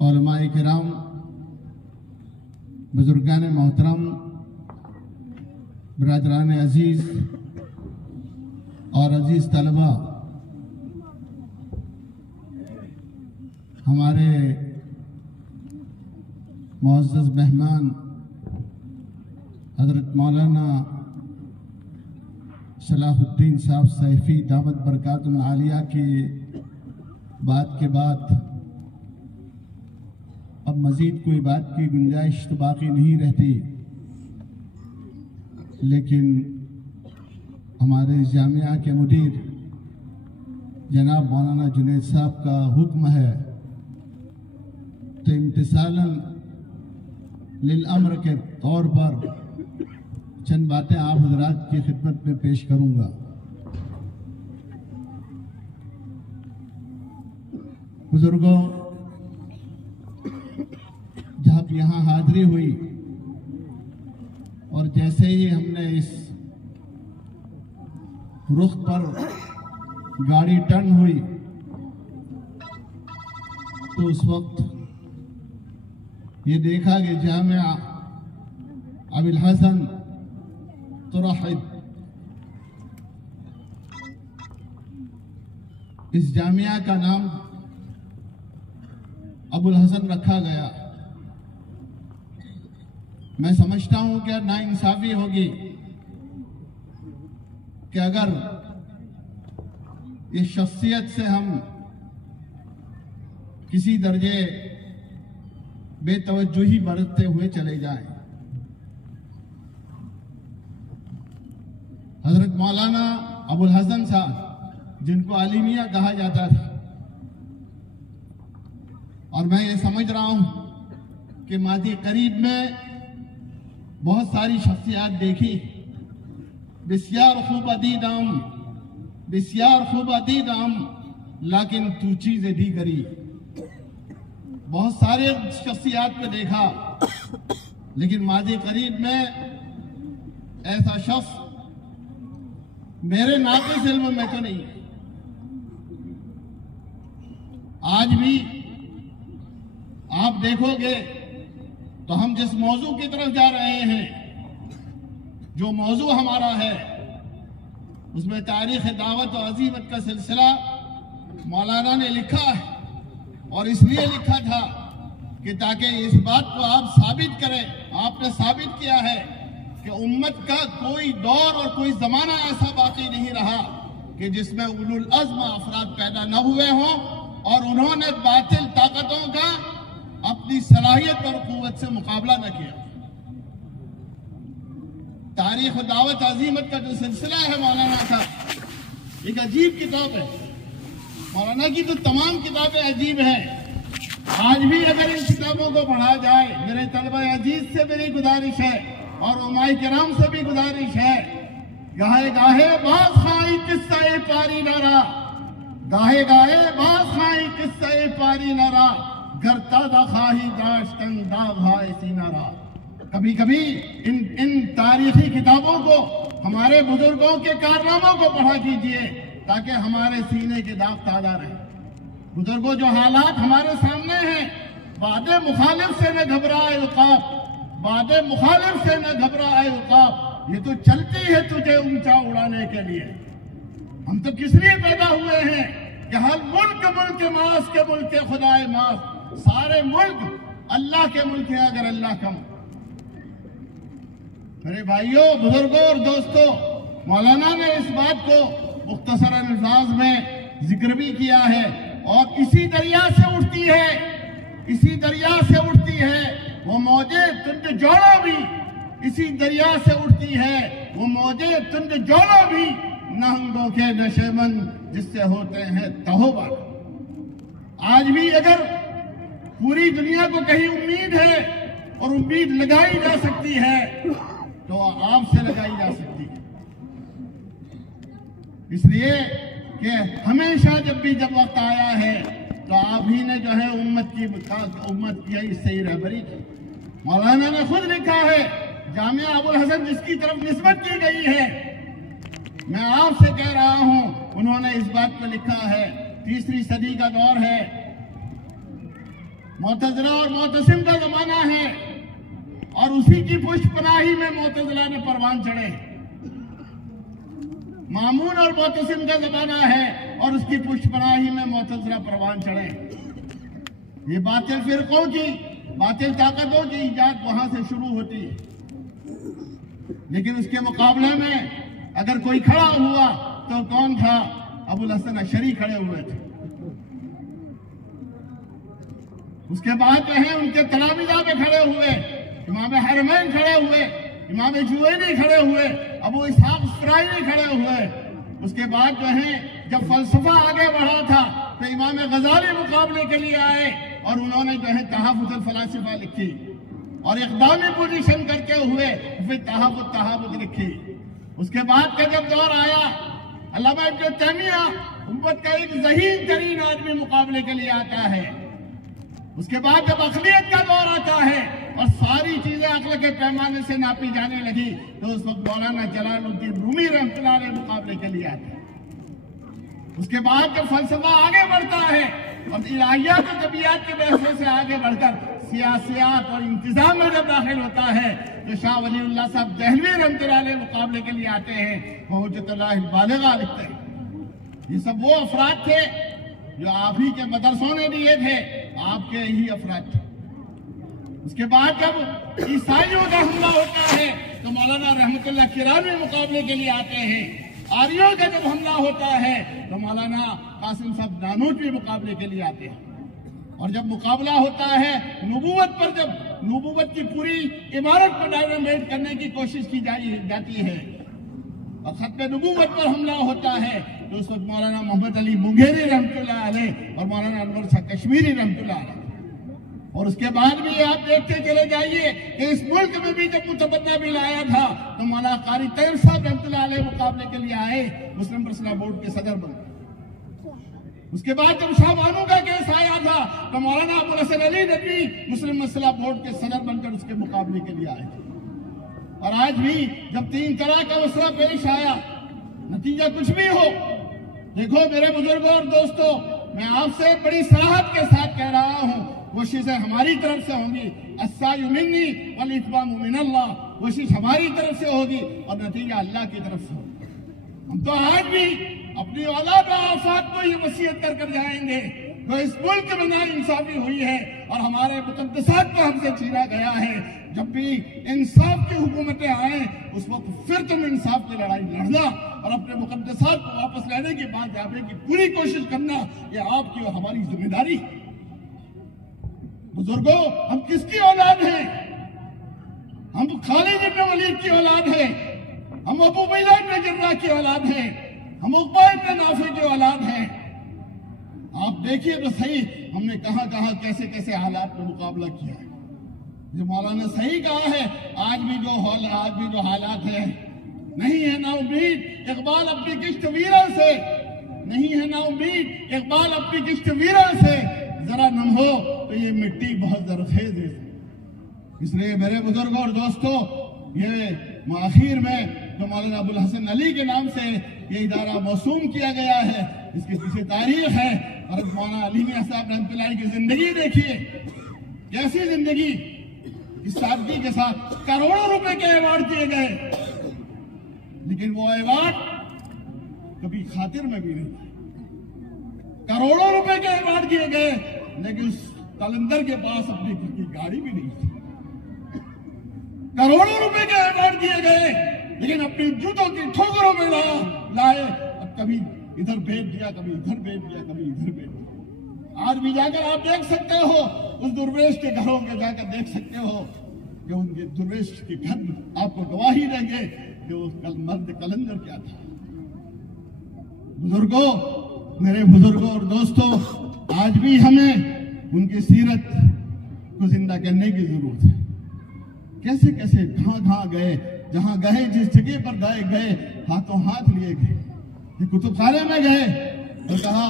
उलमाए किराम, बुजुर्गान मोहतरम, बरादरान अजीज़ और अजीज़ तलबा, हमारे मुअज़्ज़ज़ मेहमान हज़रत मौलाना सलाहुद्दीन साहब सैफ़ी दामत बरकातुल आलिया की बात के बाद अब मज़ीद कोई बात की गुंजाइश तो बाकी नहीं रहती, लेकिन हमारे जामिया के मुदीर जनाब मौलाना जुनैद साहब का हुक्म है तो इम्तिसालन लिल अम्र के तौर पर चंद बातें आप हज़रात की खिदमत में पेश करूंगा। बुजुर्गों, जब यहाँ हाजिरी हुई और जैसे ही हमने इस रुख पर गाड़ी टर्न हुई तो उस वक्त ये देखा कि जामिया अबुल हसन तुरहिब, इस जामिया का नाम अबुल हसन रखा गया। मैं समझता हूं कि नाइंसाफी होगी कि अगर इस शख्सियत से हम किसी दर्जे बेतवज्जुही बरतते हुए चले जाएं। हजरत मौलाना अबुल हसन साहब, जिनको आलिमिया कहा जाता था, और मैं ये समझ रहा हूं कि मादी करीब में बहुत सारी शख्सियात देखी, बिस्यार खूब अदीदाम लेकिन तू चीजें दी करी। बहुत सारे शख्सियात को देखा, लेकिन मादी करीब में ऐसा शख्स मेरे नाक़िस इल्म में तो नहीं। आज भी आप देखोगे तो हम जिस मौजू की तरफ जा रहे हैं, जो मौजू हमारा है, उसमें तारीख़ दावत और अज़ीमत का सिलसिला मौलाना ने लिखा है, और इसलिए लिखा था कि ताकि इस बात को आप साबित करें। आपने साबित किया है कि उम्मत का कोई दौर और कोई ज़माना ऐसा बाकी नहीं रहा कि जिसमें उलुल अज़्म अफराद पैदा न हुए हों और उन्होंने बातिल ताकतों का अपनी सलाहियत और कुव्वत से मुकाबला न किया। तारीख़ दावत अज़ीमत का जो सिलसिला है मौलाना का, एक अजीब किताब है। मौलाना की तो तमाम किताबें अजीब हैं। आज भी अगर इन किताबों को पढ़ा जाए, मेरे तलबा अजीज से मेरी गुजारिश है और उलमाए किराम से भी गुजारिश है, गाहे गाहे बास खाई किस्सा पारी नारा, गाहे गाहे बास खाई किस्सा पारी नारा, करता दा खाही दाश्तन दाग हाय सीनारा। कभी कभी इन तारीखी किताबों को, हमारे बुजुर्गों के कारनामों को पढ़ा कीजिए ताकि हमारे सीने के दाग ताजा रहे। बुजुर्गों, जो हालात हमारे सामने हैं, वादे मुखालिफ से न घबराए उकाब, वादे मुखालिफ से न घबराए उकाब, ये तो चलती है तुझे ऊंचा उड़ाने के लिए। हम तो किस लिए पैदा हुए हैं कि हर मुल्क मास के मुल्क खुदाए मास, सारे मुल्क अल्लाह के मुल्क है अगर अल्लाह का। मेरे भाइयों, बुजुर्गों और दोस्तों, मौलाना ने इस बात को मुख्तसर अंदाज में जिक्र भी किया है। और इसी दरिया से उठती है, इसी दरिया से उठती है वो मौजे तुंड जोड़ो भी, इसी दरिया से उठती है वो मौजे तुंड जोड़ो भी, नहंगों के नशेमंद जिससे होते हैं तहोबा। आज भी अगर पूरी दुनिया को कहीं उम्मीद है और उम्मीद लगाई जा सकती है तो आपसे लगाई जा सकती है। इसलिए कि हमेशा जब वक्त आया है तो आप ही ने जो है उम्मत की सही रहबरी की। मौलाना ने खुद लिखा है, जामिया अबुल हसन जिसकी तरफ निस्बत की गई है, मैं आपसे कह रहा हूं, उन्होंने इस बात को लिखा है, 3री सदी का दौर है, मुअतज़िला और मुअतसिम का जमाना है और उसी की पुष्पनाही में मुअतज़िला ने परवान चढ़े। मामून और मुअतसिम का जमाना है और उसकी पुष्पनाही में मुअतज़िला परवान चढ़े। ये बातिल फिरकों की, बातिल ताकतों की इजाद वहां से शुरू होती है, लेकिन उसके मुकाबले में अगर कोई खड़ा हुआ तो कौन था? अबुल हसन अशरी खड़े हुए थे। उसके बाद जो है उनके तलामिज़ा में खड़े हुए इमाम हरमैन खड़े हुए, इमाम जुवैनी खड़े हुए, अबू इसहाक इसराइली खड़े हुए। उसके बाद जो है जब फलसफा आगे बढ़ा था तो इमाम गजाली मुकाबले के लिए आए और उन्होंने जो है तहफ़्फ़ुज़ुल फ़लासिफ़ा लिखी और इक़दामी पोजीशन करके हुए फिर तहफ़्फ़ुज़ लिखी। उसके बाद का जब दौर आया, अल्लामा इब्न तैमिया उम्मत का एक ज़हीन तरीन आदमी मुकाबले के लिए आता है। उसके बाद जब अक़लियत का दौर आता है और सारी चीजें अक्ल के पैमाने से नापी जाने लगी तो उस वक्त मौलाना जलालुद्दीन रूमी रहमतुल्लाह अलैह मुकाबले के लिए आते हैं। उसके बाद जब फलसफा आगे बढ़ता है और इलाहियात और तबीयत के बहसे से आगे बढ़कर सियासियात और इंतजाम में जब दाखिल होता है तो शाह वलीउल्लाह साहब दहलवी रहमतुल्लाह अलैह मुकाबले के लिए आते हैं, हुज्जतुल्लाह बालिगा लिखते हैं। ये सब वो अफराद थे जो आप ही के मदरसों ने दिए थे, आपके ही अफराद थे। उसके बाद जब ईसाइयों का हमला होता है तो मौलाना रहमतुल्लाह किरानी मुकाबले के लिए आते हैं। आर्यों का जब हमला होता है तो मौलाना कासिम साहब नानूतवी मुकाबले के लिए आते हैं। और जब मुकाबला होता है नबूवत पर, जब नबूवत की पूरी इमारत को डायनामाइट करने की कोशिश की जाती है और खत्म नबूवत पर हमला होता है तो उस वक्त मौलाना मोहम्मद अली मुंगेरी रहमतुल्लाह अलैह और मौलाना अनवर शाह कश्मीरी रहमतुल्लाह अलैह। और उसके बाद भी आप देखते चले जाइए कि इस मुल्क में भी जब मुतबन्ना बिल आया था तो मौलाना कारी तैयब साहब रहमतुल्लाह अलैह मुकाबले के लिए आए, मुस्लिम पर्सनल बोर्ड के सदर बने। उसके बाद जब शाह बानो का केस आया था तो मौलाना अबुल हसन अली नदवी मुस्लिम मसला बोर्ड के सदर बनकर उसके मुकाबले के लिए आए थे। और आज भी जब 3 तलाक का मसला पेश आया, नतीजा कुछ भी हो, देखो मेरे बुजुर्गों और दोस्तों, मैं आपसे बड़ी सराहत के साथ कह रहा हूं, कोशिशें हमारी तरफ से होंगी, अस्सायु मिन्नी वल इत्मामु मिनल्लाह, कोशिश हमारी तरफ से होगी और नतीजा अल्लाह की तरफ से होगा। हम तो आज भी अपनी औलाद और आफात को ये वसीयत कर जाएंगे तो इस मुल्क में नाइंसाफी हुई है और हमारे मुक़द्दसात को हमसे छीना गया है। जब भी इंसाफ की हुकूमतें आए उस वक्त फिर तुम इंसाफ की लड़ाई लड़ना और अपने मुक़द्दसात को वापस लेने की बात जाने की पूरी कोशिश करना, ये आपकी और हमारी जिम्मेदारी। बुजुर्गों, हम किसकी औलाद हैं? हम खालिद इब्न वलीद की औलाद हैं, हम अबू उबैदा इब्न जर्राह की औलाद हैं, हम उक़बा इब्न नाफ़ी की औलाद हैं। आप देखिए तो सही, हमने कहां कहां कैसे कैसे हालात में मुकाबला किया है। जो मौलाना सही कहा है, आज भी जो हालात है, नहीं है ना उम्मीद इकबाल अपनी किश्त वीरा से, नहीं है ना उम्मीद इकबाल अपनी किश्त वीरा से, जरा नम हो तो ये मिट्टी बहुत जरखेज है। इसलिए मेरे बुजुर्गों और दोस्तों, ये आखिर में जो मौलाना अबुल हसन अली के नाम से ये इदारा मौसूम किया गया है, इसके पीछे तारीख है। और मौलाना अली मियां साहब रहमतुल्लाह अलैह की जिंदगी देखिए, कैसी जिंदगी, इस सादगी के साथ करोड़ों रुपए के अवार्ड दिए गए, लेकिन वो अवार्ड कभी खातिर में भी नहीं थे। करोड़ों रुपए के अवार्ड दिए गए लेकिन उस कलंदर के पास अपनी खुद की गाड़ी भी नहीं थी। करोड़ों रुपए के अवार्ड दिए गए लेकिन अपनी जूतों की ठोकरों में लाए और कभी इधर भेज दिया, कभी इधर भेज दिया, कभी इधर भेज दिया। आज भी जाकर आप देख सकते हो, उस दुर्वेश के घरों के जाकर देख सकते हो कि उनके दुर्वेश के घर आपको गवाही देंगे कि वो मर्द कलंदर क्या था। बुजुर्गों, मेरे बुजुर्गों और दोस्तों, आज भी हमें उनकी सीरत को जिंदा करने की जरूरत है। कैसे कैसे कहां गए, जहां गए, जिस जगह पर गए हाथों हाथ लिए गए। कुतुबखाने में गए और कहा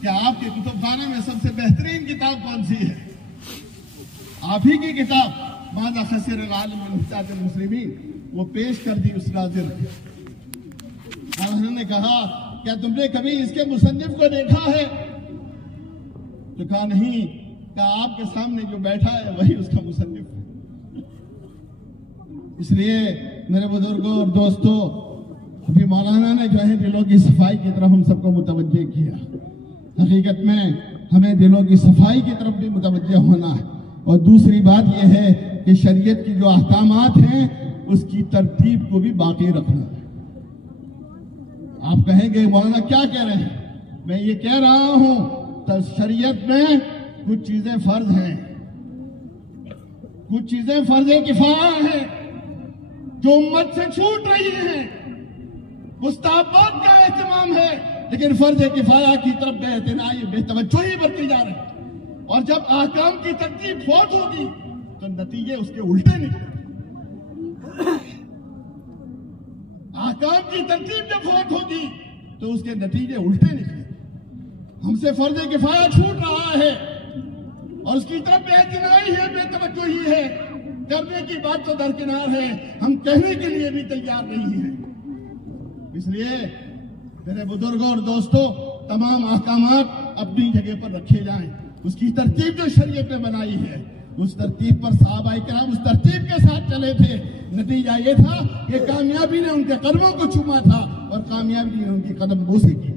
कि आपके कुतुबखाने में सबसे बेहतरीन किताब कौन सी है? आप ही की किताब माज़ा खसिर अल मुस्लिमीन, वो पेश कर दी उस नाज़िर ने। और उन्होंने कहा, क्या तुमने कभी इसके मुसन्निफ को देखा है? तो कहा नहीं। कहा आपके सामने जो बैठा है वही उसका मुसन्निफ है। इसलिए मेरे बुजुर्गों और दोस्तों, अभी मौलाना ने जो है दिलों की सफाई की तरफ हम सबको मुतवज्जे किया। हकीकत में हमें दिलों की सफाई की तरफ भी मुतवज्जे होना है। और दूसरी बात यह है कि शरीयत की जो अहकामात हैं उसकी तरतीब को भी बाकी रखना है। आप कहेंगे मौलाना क्या कह रहे हैं? मैं ये कह रहा हूं तो शरीयत में कुछ चीजें फर्ज हैं, कुछ चीजें फर्ज किफाया हैं जो उम्मत से छूट रही हैं। मुस्तहब्बात का एहतमाम है, लेकिन फर्ज किफाया की तरफ बेइतनाई बेतवज्जोही बरती जा रही है। और जब अहकाम की तरतीब फौत होगी तो नतीजे उसके उल्टे निकलेंगे। अहकाम की तरतीब जब फौत होगी तो उसके नतीजे उल्टे निकलेंगे। हमसे फर्ज किफाया छूट रहा है और उसकी तरफ बेइतनाई है, बेतवज्जोही है। करने की बात तो दरकिनार है, हम कहने के लिए भी तैयार नहीं है। इसलिए मेरे बुजुर्गों और दोस्तों, तमाम अहकामात अपनी जगह पर रखे जाएं। उसकी तरतीब जो शरीयत ने बनाई है, उस तरतीब पर सहाबाए किराम उस तरतीब के साथ चले थे। नतीजा ये था कि कामयाबी ने उनके कदमों को चूमा था और कामयाबी ने उनकी कदम बोसी की।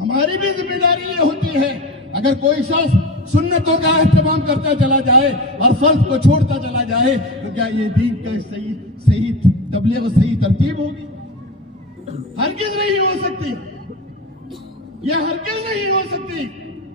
हमारी भी जिम्मेदारी ये होती है, अगर कोई शख्स सुन्नतों का एहतमाम करता चला जाए और फर्ज को छोड़ता चला जाए तो क्या ये दीन का सही तबलीग और सही तरतीब होगी? हरगिज़ नहीं हो सकती, यह हरगिज़ नहीं हो सकती।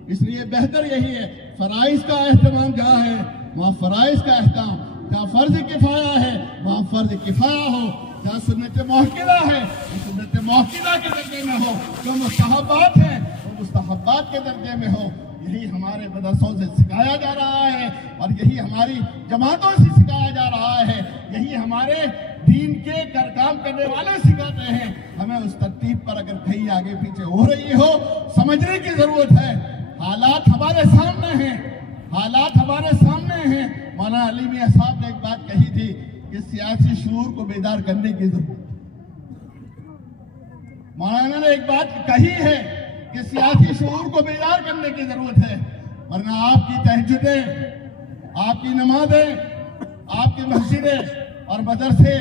इसलिए बेहतर यही है, फराइज का एहतमाम जहाँ है वहाँ फराइज का एहतमाम, जहाँ फर्ज किफाया है वहाँ फर्ज किफाया हो, जहाँ सुन्नत मुअक्किदा है वो सुन्नत मुअक्किदा के दर्जे में हो, जो मुस्तहब्बात है वो मुस्तहब्बात के दर्जे में हो। यही हमारे मदरसों से सिखाया जा रहा है और यही हमारी जमातों से सिखाया जा रहा है। यही हमारे दीन के काम करने वाले सिखाते हैं। हमें उस तरतीब पर अगर कहीं आगे पीछे हो रही हो, समझने की जरूरत है। हालात हमारे सामने हैं, हालात हमारे सामने हैं। मौलाना अली मियां साहब ने एक बात कही थी कि सियासी शूर को बेदार करने की जरूरत। मौलाना ने एक बात कही है कि सियासी शूर को बेदार करने की जरूरत है, वरना आपकी तहज्जुदें, आपकी नमाजें, आपकी मस्जिदें और मदरसे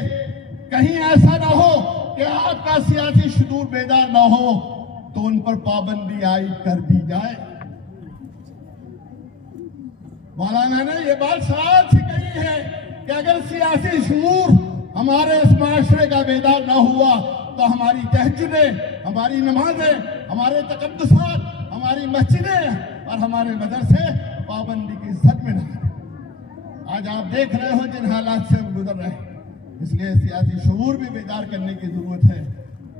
कहीं ऐसा ना हो कि आपका सियासी शूर बेदार ना हो तो उन पर पाबंदी आयद कर दी जाए। मौलाना ने यह बात सराहत से कही है कि अगर सियासी शूर हमारे इस माशरे का बेदार ना हुआ तो हमारी तहज्जुदें, हमारी नमाजें, हमारे तकद्दुसात, हमारी मस्जिदें और हमारे मदरसे पाबंदी की जद में नहीं। आज आप देख रहे हो जिन हालात से हम गुजर रहे हैं, इसलिए सियासी शऊर भी बेदार करने की जरूरत है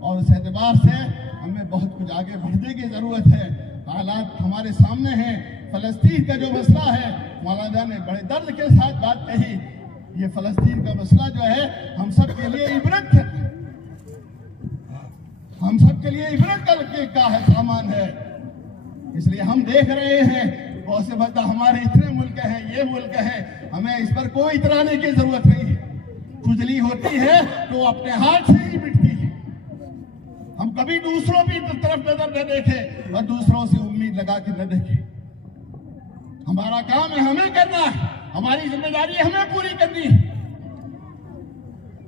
और उस एतबार से हमें बहुत कुछ आगे बढ़ने की जरूरत है। हालात हमारे सामने हैं। फलस्तीन का जो मसला है, मौलाना ने बड़े दर्द के साथ बात कही। ये फलस्तीन का मसला जो है हम सब के लिए इबरत है, हम सब के लिए इबरत का है सामान है। इसलिए हम देख रहे हैं बहुत से बता हमारे इतने मुल्क हैं, ये मुल्क है, हमें इस पर कोई इतराने की जरूरत नहीं है। खुजली होती है तो अपने हाथ से ही मिटती है। हम कभी दूसरों की तरफ नजर न देखें और दूसरों से उम्मीद लगा के न देखें। हमारा काम है हमें करना है, हमारी जिम्मेदारी हमें पूरी करनी है।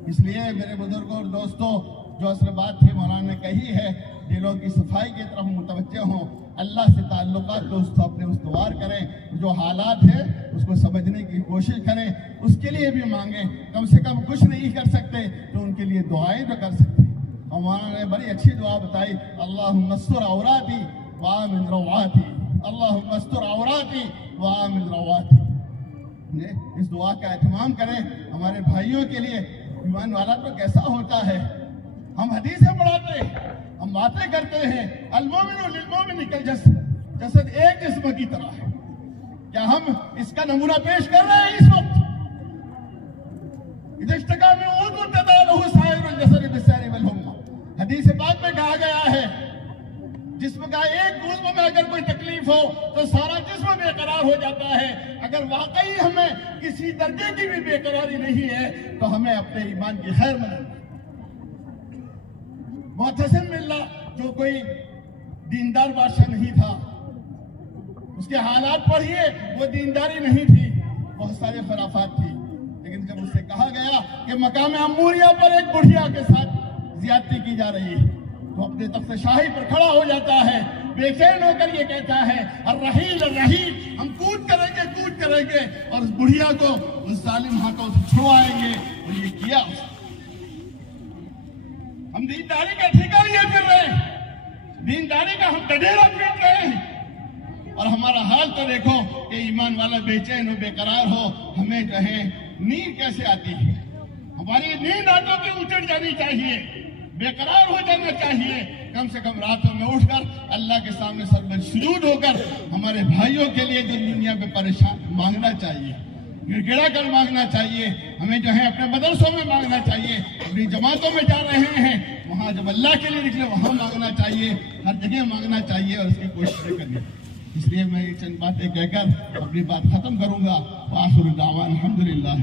इसलिए मेरे बुजुर्गों और दोस्तों, जो असल बात थी मौलाना ने कही है, दिलों की सफाई की तरफ मुतवज्जे हों, अल्लाह से ताल्लुकात को अपने उसवार करें, जो हालात है उसको समझने की कोशिश करें, उसके लिए भी मांगें। कम से कम कुछ नहीं कर सकते तो उनके लिए दुआएं तो कर सकते। और मौलाना ने बड़ी अच्छी दुआ बताई, अल्लाहुम्मा अस्तर औराती व आमिन रवाती, अल्लाहुम्मा अस्तर औराती व आमिन रवाती। इस दुआ का एहतमाम करें हमारे भाइयों के लिए। ईमान वाला तो कैसा होता है, हम हदीसें पढ़ाते हैं, हम बातें करते हैं, अल-मोमिनु लिल-मोमिनि कल जसद, जसद एक जिस्म की तरह है। क्या हम इसका नमूना पेश कर रहे हैं इस वक्त? इज्तका में उदु तदालहु साइरुल जसद बिस्सारि वल हुम्मा, हदीस पाक में कहा गया है जिस्म का एक गुज़्व में अगर कोई तकलीफ हो तो सारा जिस्म बेकरार हो जाता है। अगर वाकई हमें किसी दर्जे की भी बेकरारी नहीं है तो हमें अपने ईमान की खैर मनाना। मुअतसिम बिल्लाह जो कोई दीनदार बादशाह नहीं था, उसके हालात पढ़िए, वो दीनदारी नहीं थी, बहुत सारे खराफात थी। लेकिन जब उससे कहा गया कि मकाम अमूरिया पर एक बुढ़िया के साथ ज्यादती की जा रही है तो अपने तख्त शाही पर खड़ा हो जाता है, बेचैन होकर ये कहता है अर्रहील अर्रहील, हम कूद करेंगे और उस बुढ़िया को, उस जालिम हाथों से छुड़वाएंगे। और ये किया। हम दीनदारी का ठेका लिए फिर रहे हैं, दीनदारी का हम डडेरा पीट रहे हैं, और हमारा हाल तो देखो कि ईमान वाला बेचैन हो, बेकरार हो, हमें जो है नींद कैसे आती है। हमारी नींद आंखों पे उचट जानी चाहिए, बेकरार हो जाना चाहिए। कम से कम रातों में उठकर अल्लाह के सामने सरबत सुजूद होकर हमारे भाइयों के लिए जो दुनिया में परेशान मांगना चाहिए, गिड़गिड़ा कर मांगना चाहिए। हमें जो है अपने मदरसों में मांगना चाहिए, अपनी जमातों में जा रहे हैं वहां जब अल्लाह के लिए निकले वहां मांगना चाहिए, हर जगह मांगना चाहिए और उसकी कोशिशें करनी। इसलिए मैं ये चंद बातें कहकर अपनी बात खत्म करूंगा। आखिर दावान अल्हम्दुलिल्लाह।